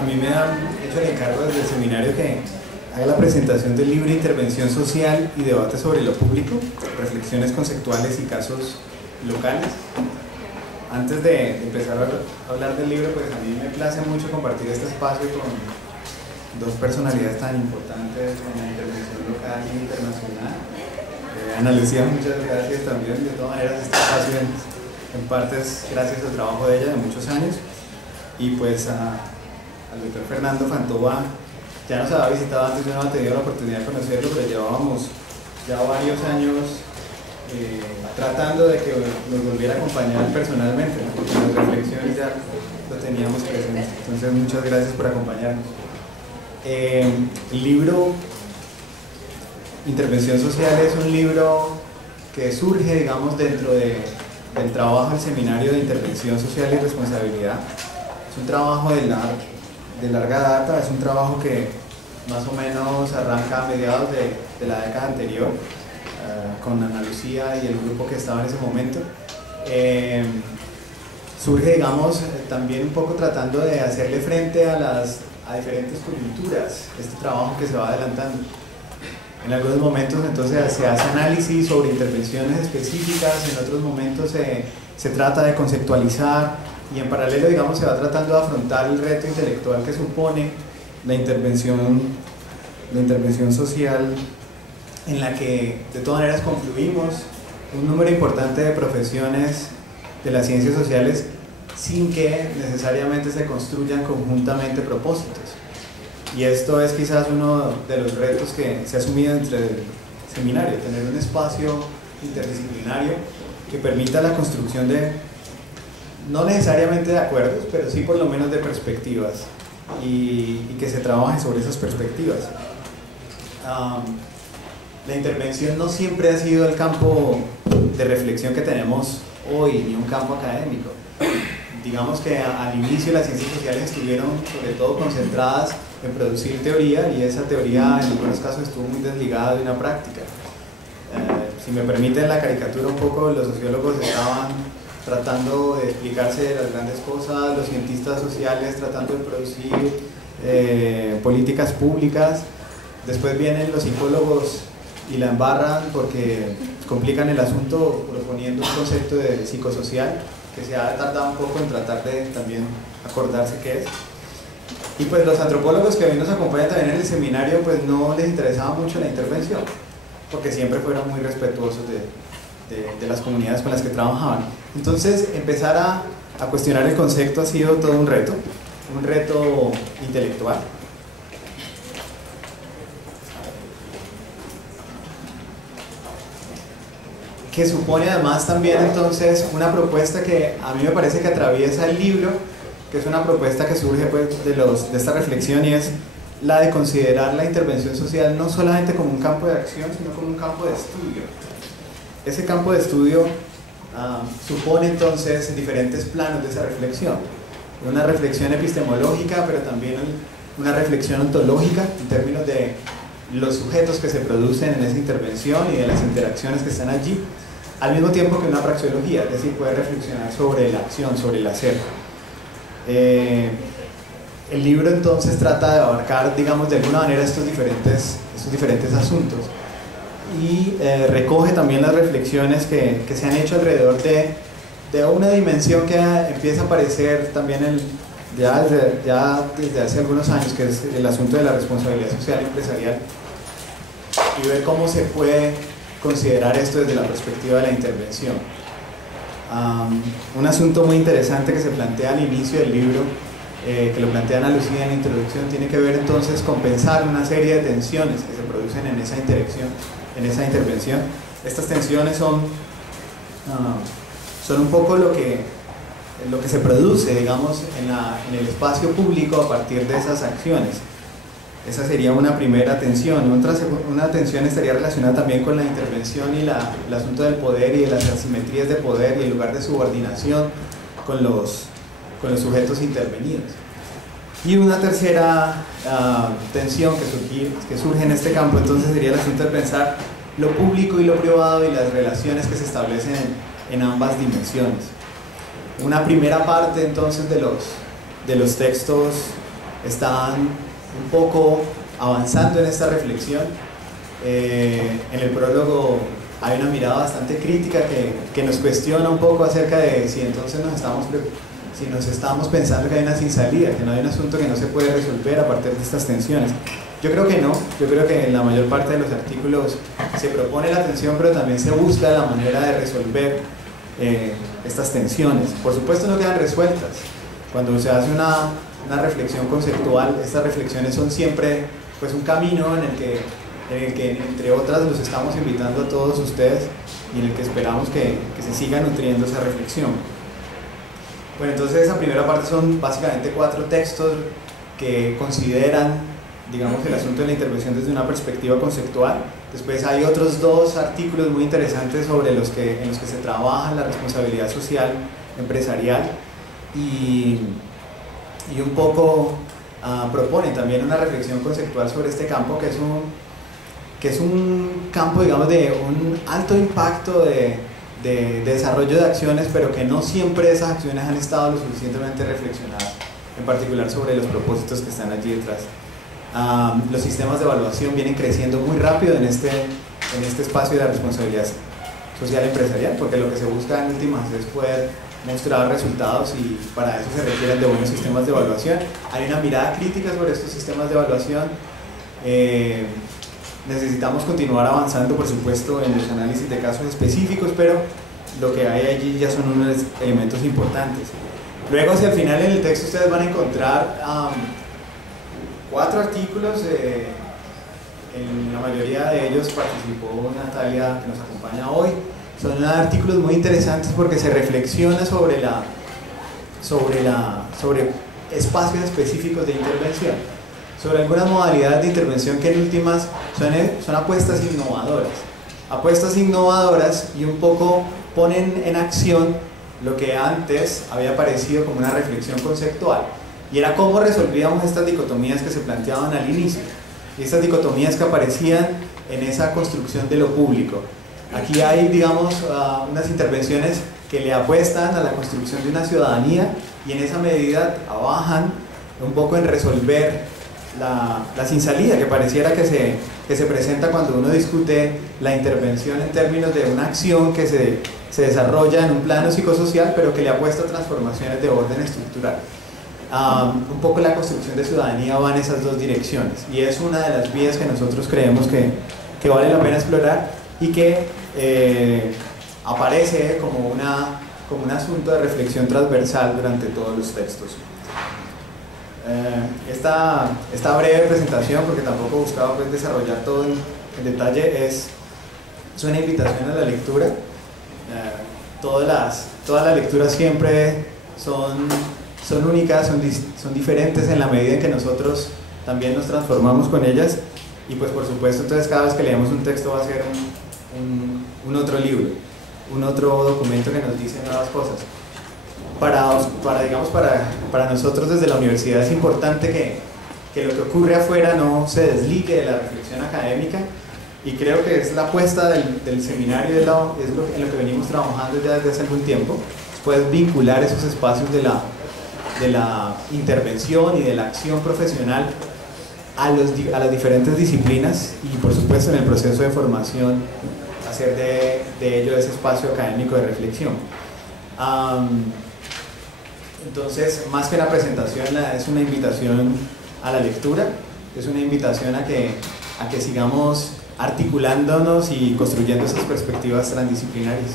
a mí me han hecho el encargo desde el seminario que haga la presentación del libro Intervención Social y Debate sobre lo Público, reflexiones conceptuales y casos locales. Antes de empezar a hablar del libro, pues a mí me place mucho compartir este espacio con dos personalidades tan importantes en la intervención local e internacional. Ana Lucía, muchas gracias también. De todas maneras, este espacio en parte es gracias al trabajo de ella de muchos años. Y pues al doctor Fernando Fantova, ya nos había visitado antes, yo no había tenido la oportunidad de conocerlo, pero llevábamos ya varios años tratando de que nos volviera a acompañar personalmente, ¿no? Porque en las reflexiones ya lo teníamos presente. Entonces, muchas gracias por acompañarnos. El libro Intervención Social es un libro que surge, digamos, dentro del trabajo del Seminario de Intervención Social y Responsabilidad. Es un trabajo de larga data, es un trabajo que más o menos arranca a mediados de la década anterior, con Ana Lucía y el grupo que estaba en ese momento. Surge, digamos, también un poco tratando de hacerle frente a diferentes coyunturas, este trabajo que se va adelantando. En algunos momentos entonces se hace análisis sobre intervenciones específicas, en otros momentos se trata de conceptualizar y en paralelo, digamos, se va tratando de afrontar el reto intelectual que supone la intervención social, en la que de todas maneras confluimos un número importante de profesiones de las ciencias sociales sin que necesariamente se construyan conjuntamente propósitos. Y esto es quizás uno de los retos que se ha asumido entre el seminario, tener un espacio interdisciplinario que permita la construcción de, no necesariamente de acuerdos, pero sí por lo menos de perspectivas y que se trabaje sobre esas perspectivas. La intervención no siempre ha sido el campo de reflexión que tenemos hoy, ni un campo académico. Digamos que al inicio las ciencias sociales estuvieron sobre todo concentradas en producir teoría, y esa teoría en algunos casos estuvo muy desligada de una práctica. Si me permiten la caricatura un poco, los sociólogos estaban tratando de explicarse de las grandes cosas, los cientistas sociales tratando de producir políticas públicas, después vienen los psicólogos y la embarran porque complican el asunto proponiendo un concepto de psicosocial que se ha tardado un poco en tratar de también acordarse qué es. Y pues los antropólogos que hoy nos acompañan también en el seminario, pues no les interesaba mucho la intervención, porque siempre fueron muy respetuosos de las comunidades con las que trabajaban. Entonces empezar a cuestionar el concepto ha sido todo un reto intelectual. Que supone además también entonces una propuesta que a mí me parece que atraviesa el libro, que es una propuesta que surge pues de esta reflexión, y es la de considerar la intervención social no solamente como un campo de acción, sino como un campo de estudio. Ese campo de estudio supone entonces diferentes planos de esa reflexión. Una reflexión epistemológica, pero también una reflexión ontológica en términos de los sujetos que se producen en esa intervención y de las interacciones que están allí, al mismo tiempo que una praxeología, es decir, puede reflexionar sobre la acción, sobre el hacer. El libro entonces trata de abarcar, digamos, de alguna manera estos diferentes asuntos, y recoge también las reflexiones que se han hecho alrededor de una dimensión que empieza a aparecer también ya desde hace algunos años, que es el asunto de la responsabilidad social empresarial, y ver cómo se puede considerar esto desde la perspectiva de la intervención. Un asunto muy interesante que se plantea al inicio del libro, que lo plantea Ana Lucía en la introducción, tiene que ver entonces con pensar una serie de tensiones que se producen en esa intervención. Estas tensiones son un poco lo que se produce, digamos, en el espacio público a partir de esas acciones. Esa sería una primera tensión. Una tensión estaría relacionada también con la intervención y el asunto del poder y de las asimetrías de poder y el lugar de subordinación con los sujetos intervenidos. Y una tercera tensión que surge en este campo entonces sería el asunto de pensar lo público y lo privado y las relaciones que se establecen en ambas dimensiones. Una primera parte entonces de los textos están un poco avanzando en esta reflexión. En el prólogo hay una mirada bastante crítica que nos cuestiona un poco acerca de si entonces nos estamos pensando que hay una sin salida, que no hay un asunto que no se puede resolver a partir de estas tensiones. Yo creo que no, yo creo que en la mayor parte de los artículos se propone la tensión, pero también se busca la manera de resolver estas tensiones. Por supuesto no quedan resueltas. Cuando se hace una reflexión conceptual, estas reflexiones son siempre pues, un camino en el que entre otras los estamos invitando a todos ustedes y en el que esperamos que se siga nutriendo esa reflexión. Bueno, entonces esa primera parte son básicamente 4 textos que consideran, digamos, el asunto de la intervención desde una perspectiva conceptual. Después hay otros 2 artículos muy interesantes en los que se trabaja la responsabilidad social empresarial y un poco proponen también una reflexión conceptual sobre este campo que es un campo, digamos, de un alto impacto de desarrollo de acciones, pero que no siempre esas acciones han estado lo suficientemente reflexionadas, en particular sobre los propósitos que están allí detrás. Los sistemas de evaluación vienen creciendo muy rápido en este espacio de la responsabilidad social empresarial, porque lo que se busca en últimas es poder mostrar resultados y para eso se requieren de buenos sistemas de evaluación. Hay una mirada crítica sobre estos sistemas de evaluación. Necesitamos continuar avanzando, por supuesto, en los análisis de casos específicos, pero lo que hay allí ya son unos elementos importantes. Luego, hacia el final en el texto ustedes van a encontrar 4 artículos, en la mayoría de ellos participó Natalia, que nos acompaña hoy. Son artículos muy interesantes porque se reflexiona sobre espacios específicos de intervención, sobre algunas modalidades de intervención que en últimas son apuestas innovadoras y un poco ponen en acción lo que antes había parecido como una reflexión conceptual, y era cómo resolvíamos estas dicotomías que se planteaban al inicio, y estas dicotomías que aparecían en esa construcción de lo público. Aquí hay, digamos, unas intervenciones que le apuestan a la construcción de una ciudadanía y en esa medida trabajan un poco en resolver la sin salida que pareciera que se presenta cuando uno discute la intervención en términos de una acción que se desarrolla en un plano psicosocial, pero que le apuesta a transformaciones de orden estructural. Un poco la construcción de ciudadanía va en esas 2 direcciones y es una de las vías que nosotros creemos que vale la pena explorar y que aparece como un asunto de reflexión transversal durante todos los textos. Esta breve presentación, porque tampoco buscaba pues, desarrollar todo en detalle, es una invitación a la lectura. Todas las lecturas siempre son únicas, son diferentes en la medida en que nosotros también nos transformamos con ellas, y pues por supuesto entonces cada vez que leemos un texto va a ser un otro libro, un otro documento que nos dice nuevas cosas. Para nosotros desde la universidad es importante que lo que ocurre afuera no se desligue de la reflexión académica, y creo que es la apuesta del seminario, en lo que venimos trabajando ya desde hace algún tiempo, después vincular esos espacios de la intervención y de la acción profesional a las diferentes disciplinas, y por supuesto en el proceso de formación hacer de ello ese espacio académico de reflexión. Entonces, más que la presentación, es una invitación a la lectura, es una invitación a que sigamos articulándonos y construyendo esas perspectivas transdisciplinarias.